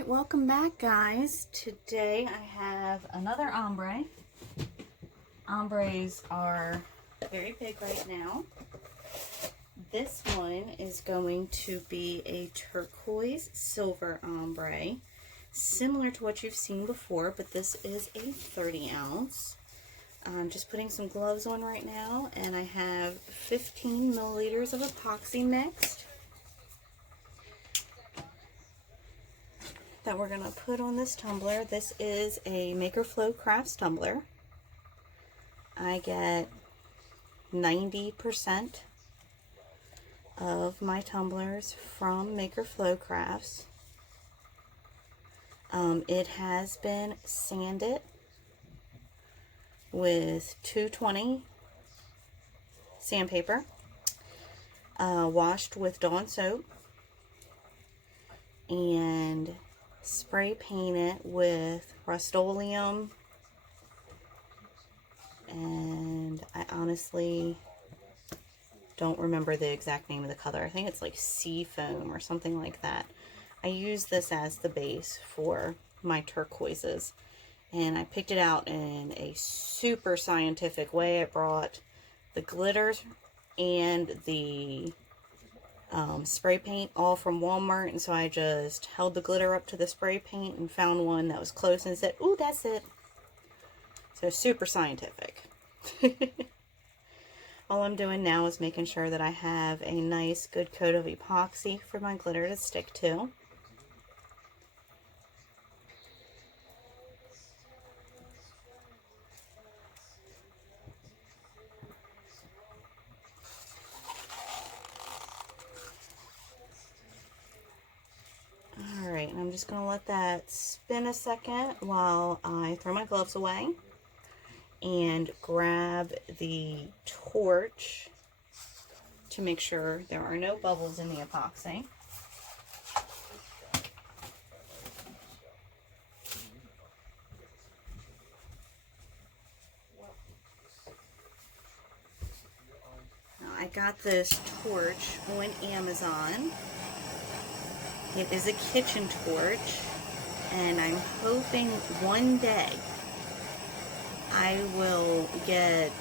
Alright, welcome back guys. Today I have another ombre. Ombres are very big right now. This one is going to be a turquoise silver ombre, similar to what you've seen before, but this is a 30 ounce. I'm just putting some gloves on right now, and I have 15 milliliters of epoxy mixed that we're going to put on this tumbler. This is a Maker Flow Crafts tumbler. I get 90% of my tumblers from Maker Flow Crafts. It has been sanded with 220 sandpaper, washed with Dawn soap, and spray painted with Rust-Oleum, and I honestly don't remember the exact name of the color. I think it's like sea foam or something like that. I use this as the base for my turquoises, and I picked it out in a super scientific way. I brought the glitter and the spray paint all from Walmart, and so I just held the glitter up to the spray paint and found one that was close and said, "Ooh, that's it." So super scientific. All I'm doing now is making sure that I have a nice good coat of epoxy for my glitter to stick to. Alright, and I'm just going to let that spin a second while I throw my gloves away and grab the torch to make sure there are no bubbles in the epoxy. Now, I got this torch on Amazon. It is a kitchen torch, and I'm hoping one day I will get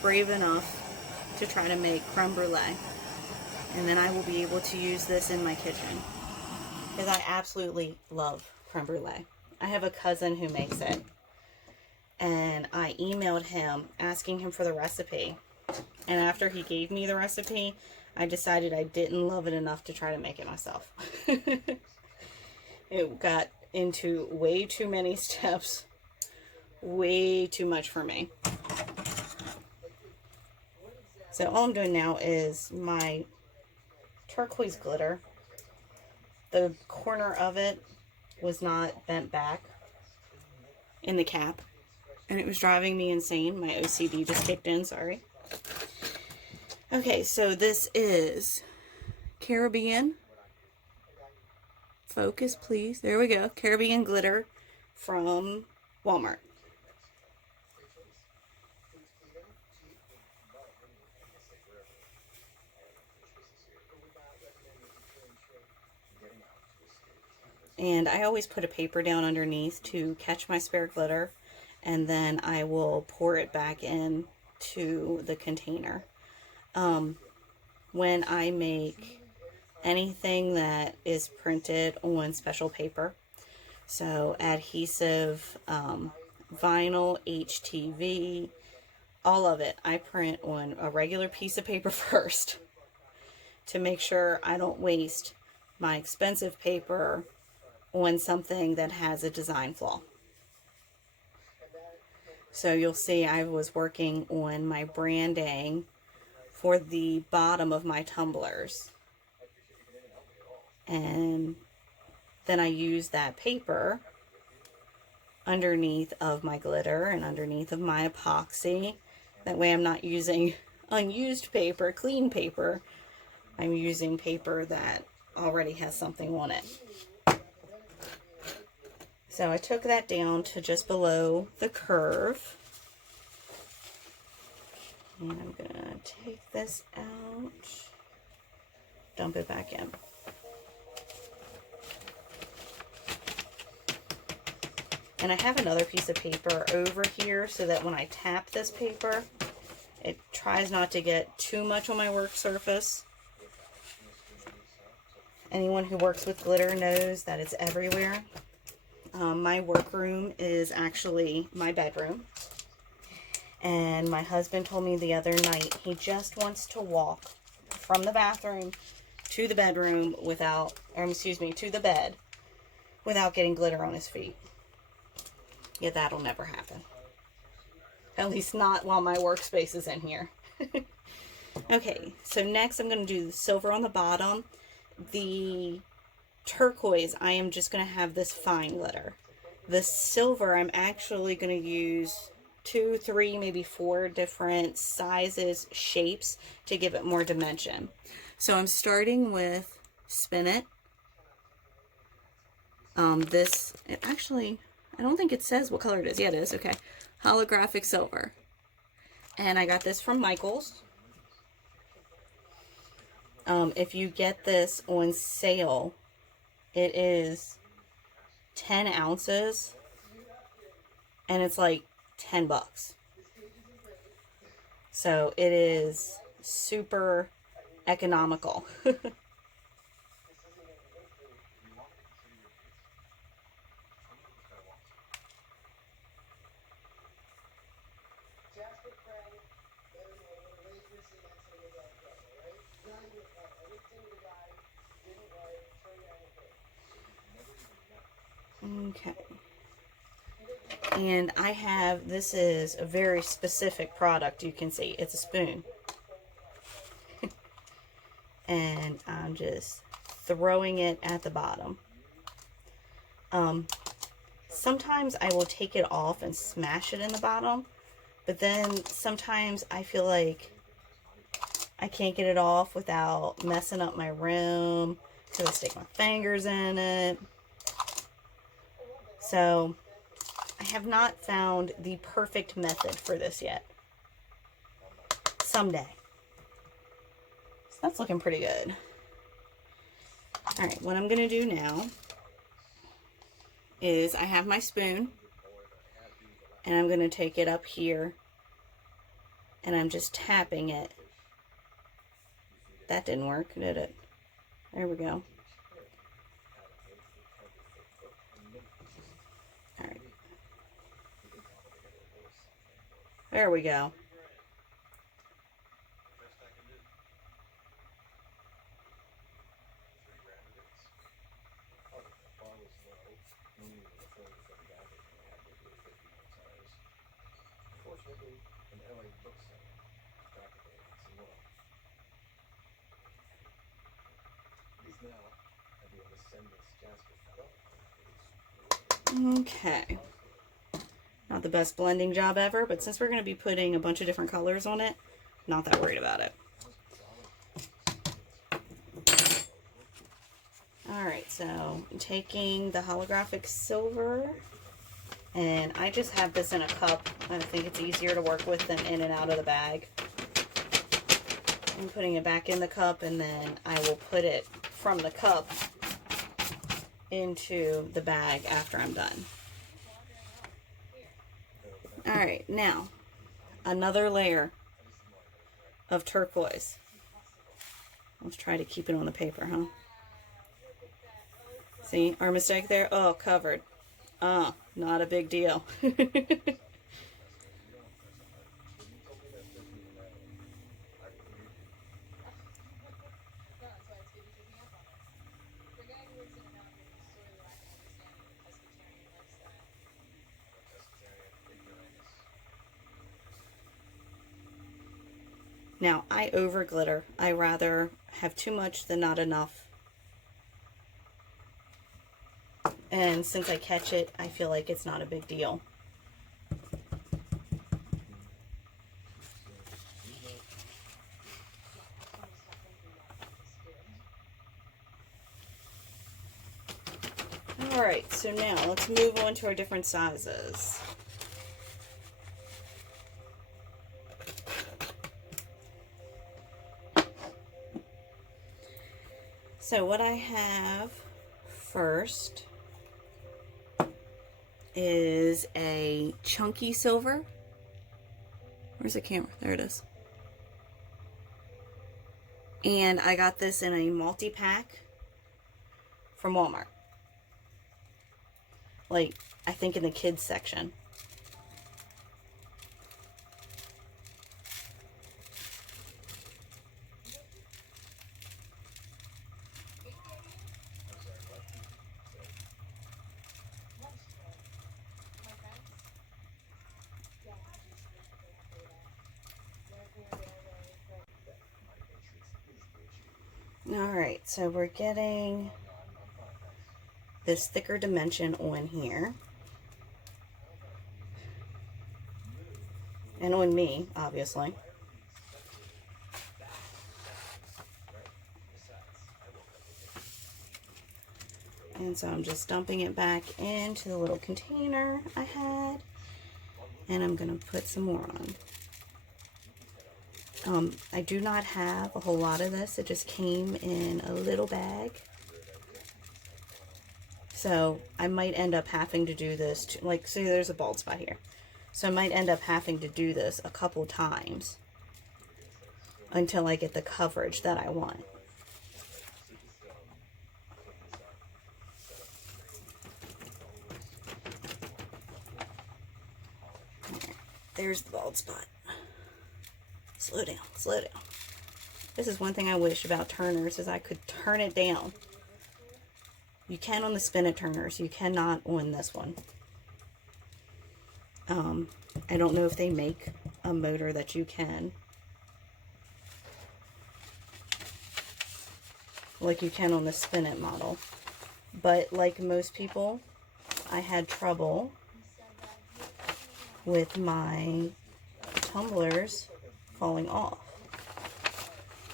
brave enough to try to make creme brulee, and then I will be able to use this in my kitchen, because I absolutely love creme brulee. I have a cousin who makes it, and I emailed him asking him for the recipe, and after he gave me the recipe, I decided I didn't love it enough to try to make it myself. It got into way too many steps, way too much for me. So all I'm doing now is my turquoise glitter. The corner of it was not bent back in the cap, and it was driving me insane. My OCD just kicked in, sorry. Okay, so this is Caribbean. Focus, please. There we go. Caribbean glitter from Walmart. And I always put a paper down underneath to catch my spare glitter, and then I will pour it back in to the container. When I make anything that is printed on special paper, so adhesive, vinyl, HTV, all of it, I print on a regular piece of paper first to make sure I don't waste my expensive paper on something that has a design flaw. So you'll see I was working on my branding for the bottom of my tumblers, and then I use that paper underneath of my glitter and underneath of my epoxy. That way I'm not using unused paper, clean paper. I'm using paper that already has something on it. So I took that down to just below the curve. And I'm going to take this out, dump it back in. And I have another piece of paper over here so that when I tap this paper, it tries not to get too much on my work surface. Anyone who works with glitter knows that it's everywhere. My workroom is actually my bedroom. And my husband told me the other night he just wants to walk from the bathroom to the bedroom without, or excuse me, to the bed without getting glitter on his feet. Yeah, that'll never happen. At least not while my workspace is in here. Okay, so next I'm going to do the silver on the bottom. The turquoise, I am just going to have this fine glitter. The silver, I'm actually going to use 2, 3, maybe 4 different sizes, shapes to give it more dimension. So I'm starting with Spin It. Actually, I don't think it says what color it is. Yeah, it is. Okay. Holographic silver. And I got this from Michael's. If you get this on sale, it is 10 ounces and it's like 10 bucks. So it is super economical. Okay. And I have, this is a very specific product, you can see. It's a spoon. And I'm just throwing it at the bottom. Sometimes I will take it off and smash it in the bottom. But then sometimes I feel like I can't get it off without messing up my rim because I stick my fingers in it. So I have not found the perfect method for this yet. Someday. So that's looking pretty good. Alright, what I'm going to do now is I have my spoon and I'm going to take it up here and I'm just tapping it. That didn't work, did it? There we go. Alright. There we go. Okay. Not the best blending job ever, but since we're going to be putting a bunch of different colors on it, not that worried about it. Alright, so I'm taking the holographic silver, and I just have this in a cup. I think it's easier to work with than in and out of the bag. I'm putting it back in the cup, and then I will put it from the cup into the bag after I'm done. Alright, now another layer of turquoise. Let's try to keep it on the paper, huh? See, our mistake there? Oh, covered. Not a big deal. Now, I over glitter. I rather have too much than not enough. And since I catch it, I feel like it's not a big deal. Alright, so now let's move on to our different sizes. So what I have first is a chunky silver. Where's the camera? There it is. And I got this in a multi-pack from Walmart. Like, I think in the kids section. Alright, so we're getting this thicker dimension on here. And on me, obviously. And so I'm just dumping it back into the little container I had. And I'm going to put some more on. I do not have a whole lot of this. It just came in a little bag. So I might end up having to do this, like, see, there's a bald spot here. So I might end up having to do this a couple times until I get the coverage that I want. There's the bald spot. Slow down, slow down. This is one thing I wish about turners, is I could turn it down. You can on the spin-it turners, you cannot on this one. I don't know if they make a motor that you can. Like you can on the spin-it model. But like most people, I had trouble with my tumblers falling off.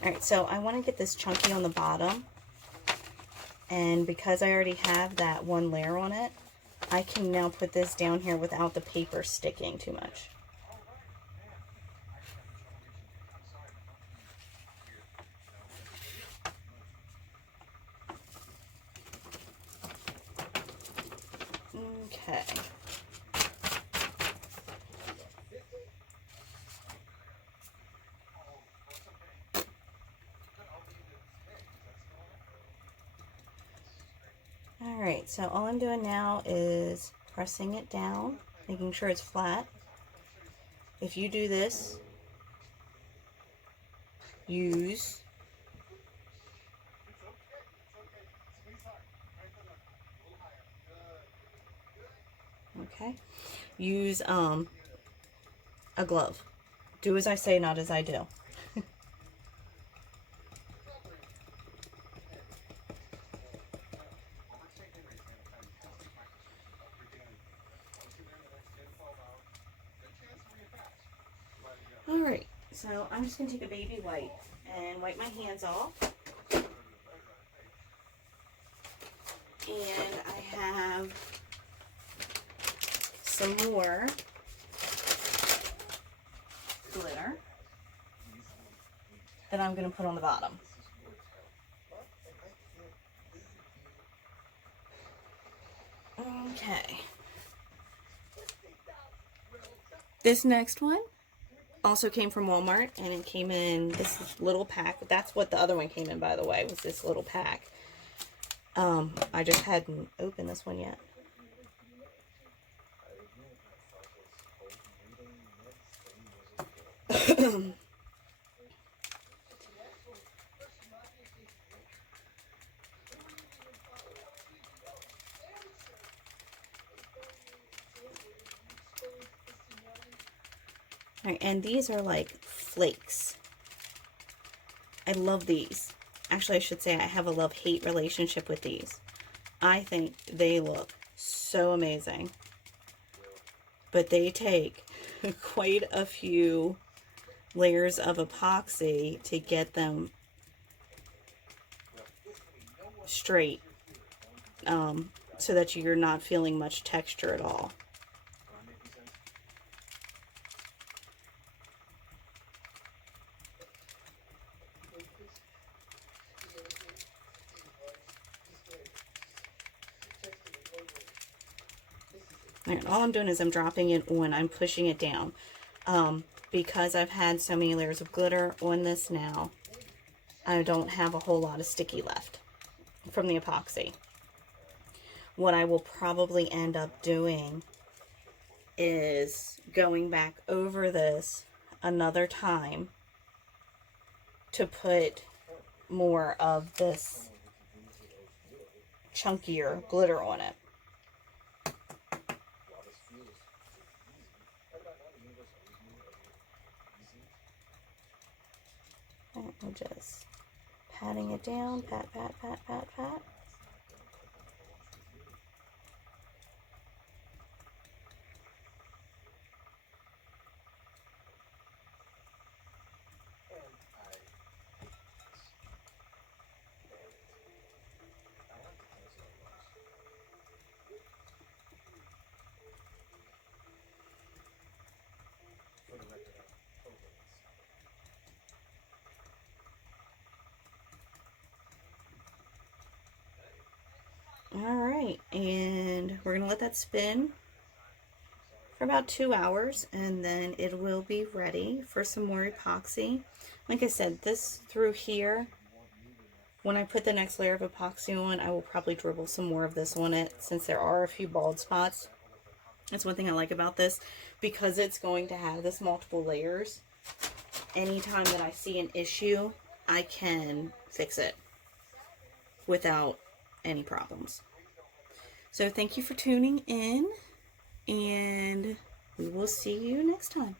Alright, so I want to get this chunky on the bottom, and because I already have that one layer on it, I can now put this down here without the paper sticking too much. Okay. Alright, so all I'm doing now is pressing it down, making sure it's flat. If you do this, use a glove. Do as I say, not as I do. Alright, so I'm just going to take a baby wipe and wipe my hands off. And I have some more glitter that I'm going to put on the bottom. Okay. This next one also came from Walmart, and it came in this little pack. That's what the other one came in, by the way, was this little pack. I just hadn't opened this one yet. Alright, and these are like flakes. I love these. Actually, I should say I have a love-hate relationship with these. I think they look so amazing. But they take quite a few layers of epoxy to get them straight, so that you're not feeling much texture at all. And all I'm doing is I'm dropping it on, I'm pushing it down. Because I've had so many layers of glitter on this now, I don't have a whole lot of sticky left from the epoxy. What I will probably end up doing is going back over this another time to put more of this chunkier glitter on it. And I'm just patting it down, pat, pat, pat, pat, pat. Alright, and we're going to let that spin for about 2 hours, and then it will be ready for some more epoxy. Like I said, this through here, when I put the next layer of epoxy on, I will probably dribble some more of this on it, since there are a few bald spots. That's one thing I like about this, because it's going to have this multiple layers. Anytime that I see an issue, I can fix it without any problems. So thank you for tuning in, and we will see you next time.